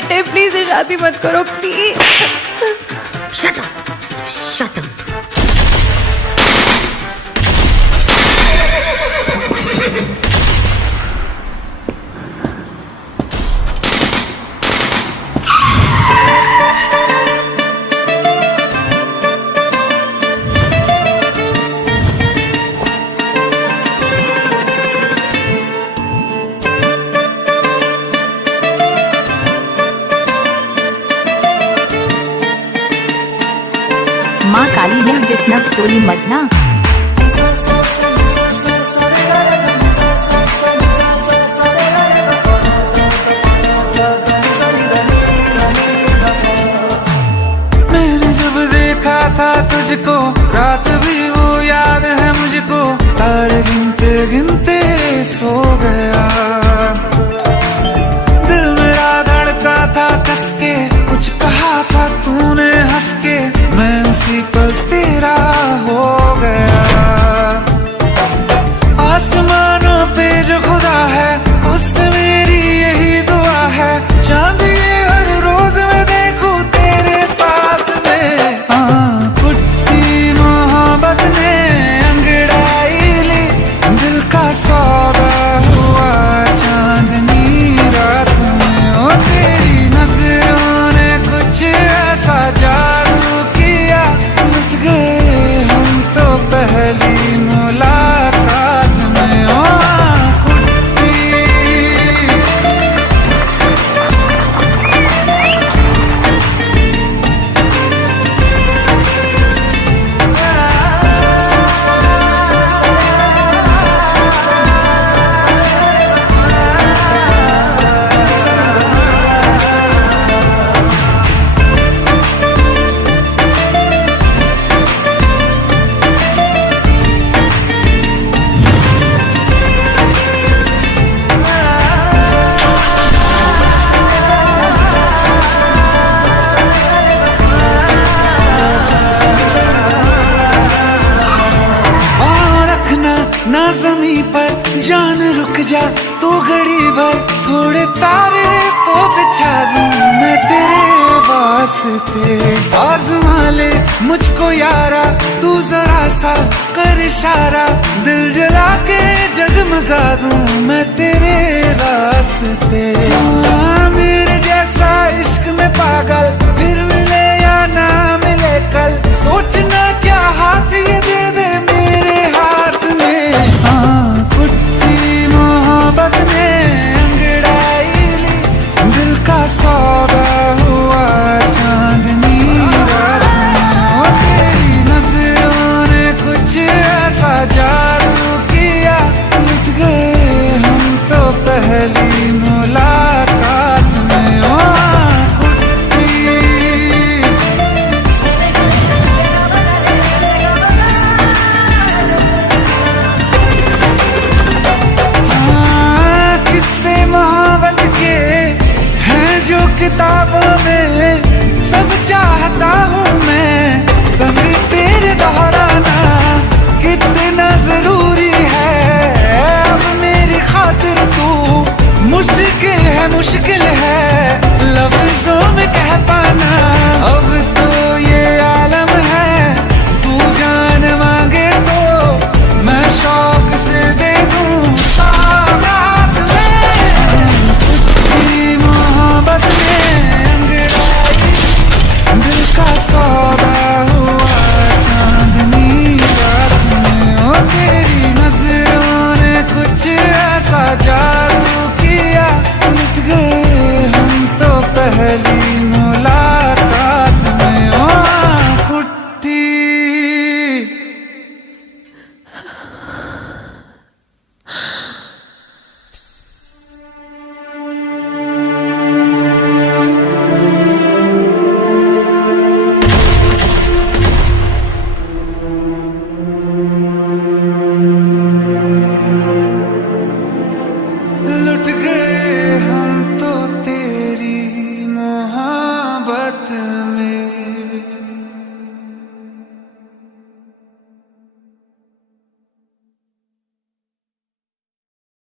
पेट है, प्लीज शादी मत करो please. Shut up, shut up. माँ काली ने जितना टोली मदना। मैंने जब देखा था तुझको, रात भी वो याद है मुझको, तारे गिनते गिनते सो गया। दिल मेरा धड़का था कस के, कुछ कहा था तूने हंस के, मैं उसी पल तेरा हो गया। आसमानों पे जो खुदा है, उससे मेरी यही दुआ है, चांद ये हर रोज मैं देखूं तेरे साथ में। कुट्टी मोहब्बत ने अंगड़ाई ली, दिल का सौदा हुआ चांदनी रात में। ओ तेरी नजरों ने कुछ ऐसा जादू किया, मिट गए हम तो पहली मुलाकात में। ओ कुट्टी ना ज़मीं पर जान रुक जा तो घड़ी भर, थोड़े तारे तो बिछा दूं मैं तेरे वास्ते। आज़मा ले मुझको यारा, तू जरा सा कर इशारा, दिल जला के जगमगा दूं मैं तेरे रास्ते।